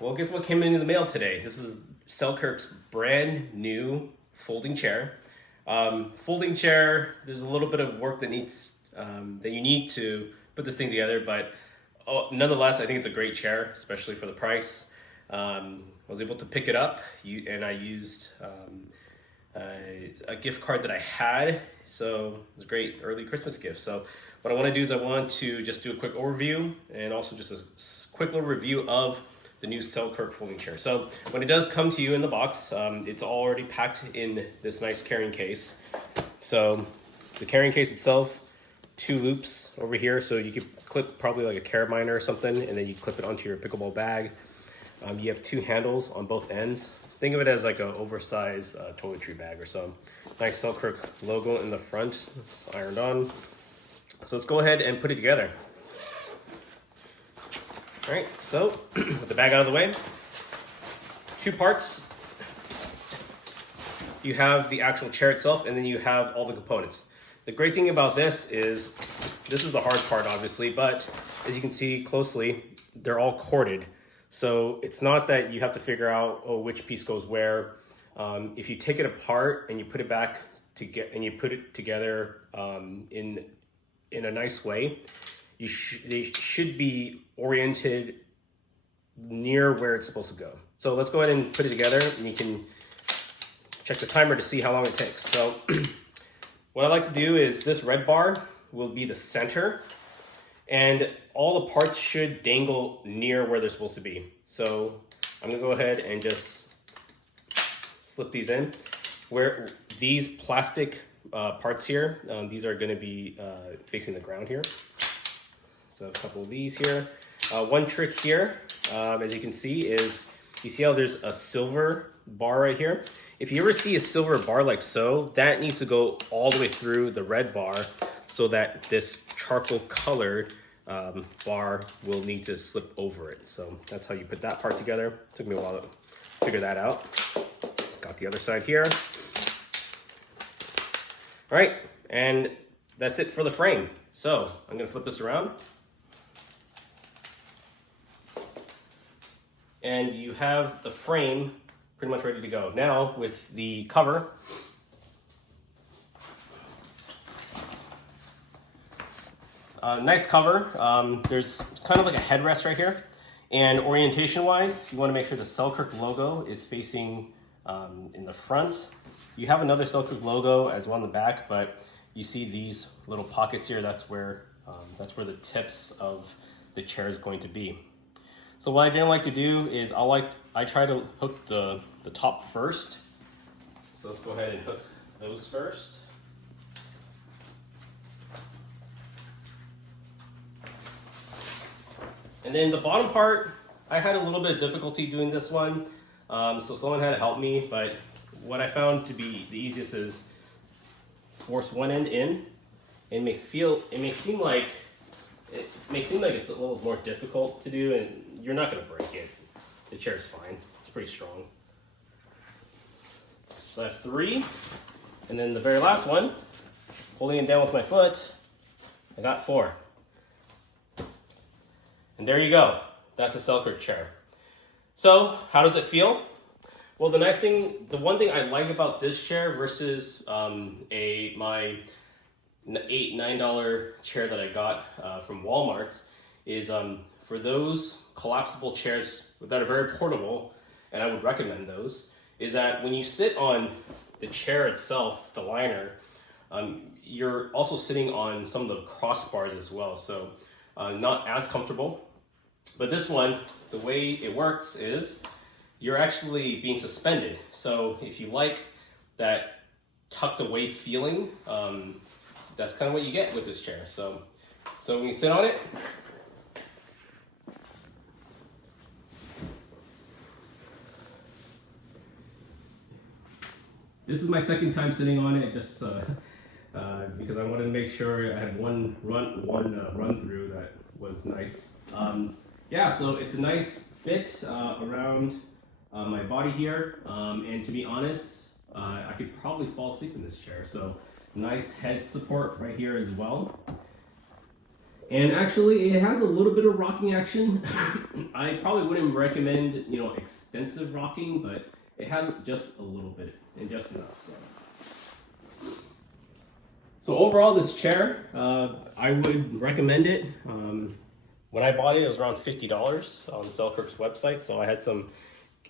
Well, guess what came in the mail today? This is Selkirk's brand new folding chair. Folding chair, there's a little bit of work that you need to put this thing together, but nonetheless, I think it's a great chair, especially for the price. I was able to pick it up, and I used a gift card that I had, so it was a great early Christmas gift. So what I want to do is I want to just do a quick overview and also just a quick little review of the new Selkirk folding chair. So when it does come to you in the box, it's already packed in this nice carrying case. So the carrying case itself, 2 loops over here, so you could clip probably like a carabiner or something, and then you clip it onto your pickleball bag. You have 2 handles on both ends. Think of it as like an oversized toiletry bag or so. Nice Selkirk logo in the front. It's ironed on. So let's go ahead and put it together. All right, so with the bag out of the way, 2 parts. You have the actual chair itself, and then you have all the components. The great thing about this is the hard part, obviously, but as you can see closely, they're all corded. So it's not that you have to figure out, which piece goes where. If you take it apart and you put it back and you put it together in a nice way, they should be oriented near where it's supposed to go. So let's go ahead and put it together, and you can check the timer to see how long it takes. So what I like to do is this red bar will be the center, and all the parts should dangle near where they're supposed to be. So I'm gonna go ahead and just slip these in. Where these plastic parts here, these are gonna be facing the ground here. So a couple of these here. One trick here, as you can see, is you see how there's a silver bar right here? If you ever see a silver bar like so, that needs to go all the way through the red bar so that this charcoal colored bar will need to slip over it. So that's how you put that part together. Took me a while to figure that out. Got the other side here. All right, and that's it for the frame. So I'm gonna flip this around. And you have the frame pretty much ready to go. Now with the cover, nice cover. There's kind of like a headrest right here. And orientation wise, you wanna make sure the Selkirk logo is facing in the front. You have another Selkirk logo as well on the back, but you see these little pockets here, that's where the tips of the chair is going to be. So what I generally like to do is I try to hook the top first. So let's go ahead and hook those first. And then the bottom part, I had a little bit of difficulty doing this one. So someone had to help me, but what I found to be the easiest is force one end in. It may seem like it's a little more difficult to do, and you're not going to break it. The chair's fine. It's pretty strong. So I have 3, and then the very last one, holding it down with my foot, I got 4. And there you go. That's a Selkirk chair. So how does it feel? Well, the one thing I like about this chair versus my $8-9 chair that I got from Walmart is for those collapsible chairs that are very portable, and I would recommend those, is that when you sit on the chair itself, the liner, you're also sitting on some of the crossbars as well, so not as comfortable. But this one, the way it works is you're actually being suspended. So if you like that tucked away feeling, that's kind of what you get with this chair. So when you sit on it, this is my second time sitting on it, just because I wanted to make sure I had one run through that was nice. Yeah, so it's a nice fit around my body here, and to be honest, I could probably fall asleep in this chair. So nice head support right here as well. And actually, it has a little bit of rocking action. I probably wouldn't recommend, you know, extensive rocking, but it has just a little bit and just enough. So overall, this chair, I would recommend it. When I bought it was around $50 on Selkirk's website, so I had some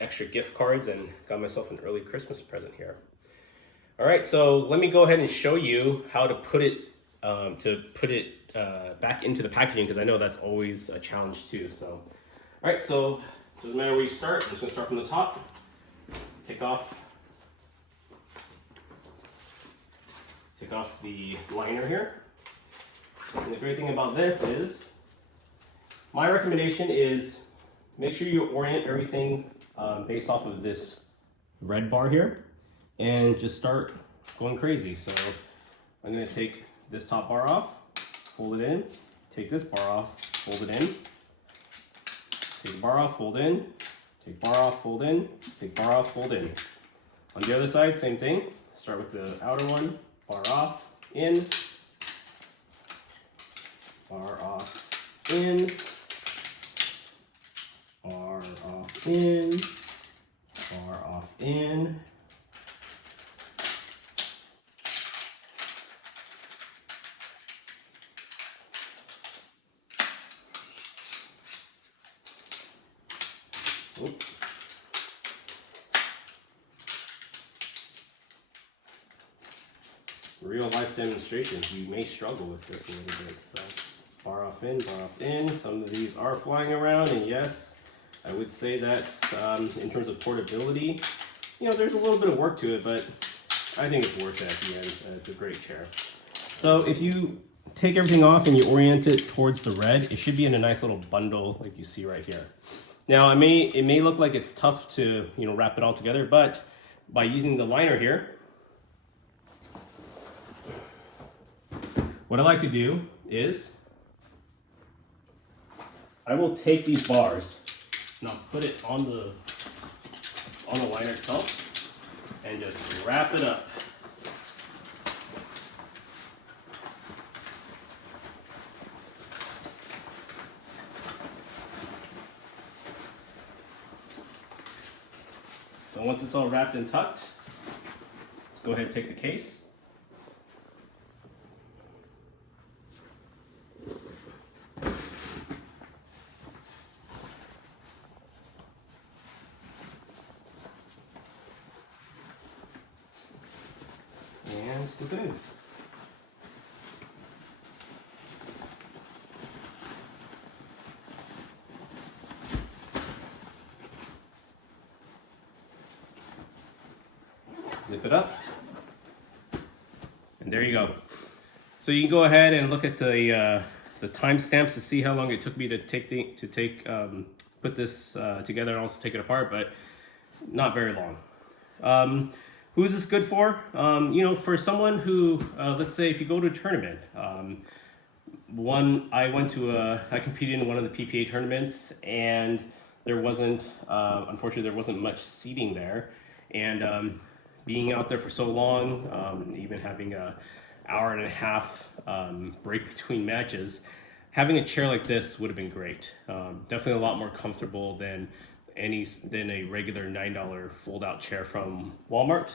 extra gift cards and got myself an early Christmas present here. All right, so let me go ahead and show you how to put it back into the packaging, because I know that's always a challenge too. So, all right, so doesn't matter where you start. I'm just gonna start from the top. Take off the liner here. And the great thing about this is, my recommendation is make sure you orient everything based off of this red bar here, and just start going crazy. So I'm gonna take this top bar off, fold it in, take this bar off, fold it in, take the bar off, fold in, take bar off, fold in, take bar off, fold in. On the other side, same thing. Start with the outer one, bar off, in, bar off, in, bar off, in, bar off, in. Oop. Real life demonstrations, you may struggle with this a little bit. So bar off in, bar off in. Some of these are flying around, and yes, I would say that in terms of portability, you know, there's a little bit of work to it, but I think it's worth it at the end. It's a great chair. So if you take everything off and you orient it towards the red, it should be in a nice little bundle like you see right here. Now, it may look like it's tough to, you know, wrap it all together, but by using the liner here, what I like to do is I will take these bars and I'll put it on the liner itself and just wrap it up. So once it's all wrapped and tucked, let's go ahead and take the case. And slip it in. Zip it up, and there you go. So you can go ahead and look at the timestamps to see how long it took me to put this together and also take it apart, but not very long. Who is this good for? You know, for someone who, let's say, if you go to a tournament. I competed in one of the PPA tournaments, and there wasn't, unfortunately, there wasn't much seating there, and being out there for so long, even having an hour and a half break between matches, having a chair like this would have been great. Definitely a lot more comfortable than a regular $9 fold-out chair from Walmart.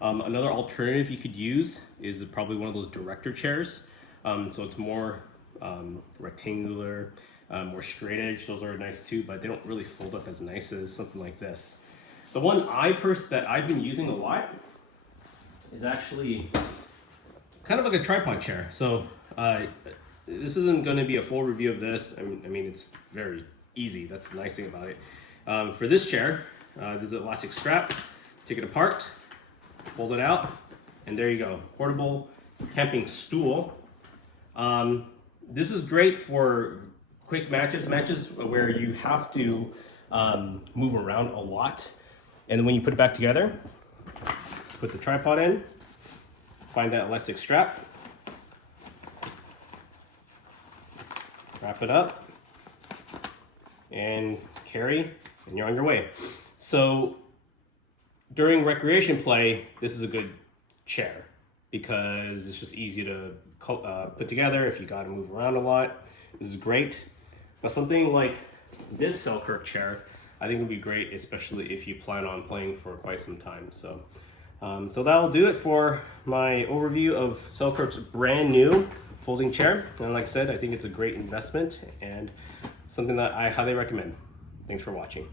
Another alternative you could use is probably one of those director chairs. So it's more rectangular, more straight edge. Those are nice too, but they don't really fold up as nice as something like this. The one that I've been using a lot is actually kind of like a tripod chair. So this isn't going to be a full review of this. I mean, it's very easy. That's the nice thing about it. For this chair, there's an elastic strap. Take it apart, fold it out, and there you go. Portable camping stool. This is great for quick matches where you have to move around a lot. And then when you put it back together, put the tripod in, find that elastic strap, wrap it up, and carry, and you're on your way. So during recreation play, this is a good chair. because it's just easy to put together if you got to move around a lot. This is great. But something like this Selkirk chair, I think would be great, especially if you plan on playing for quite some time. So, so that'll do it for my overview of Selkirk's brand new folding chair. And like I said, I think it's a great investment and something that I highly recommend. Thanks for watching.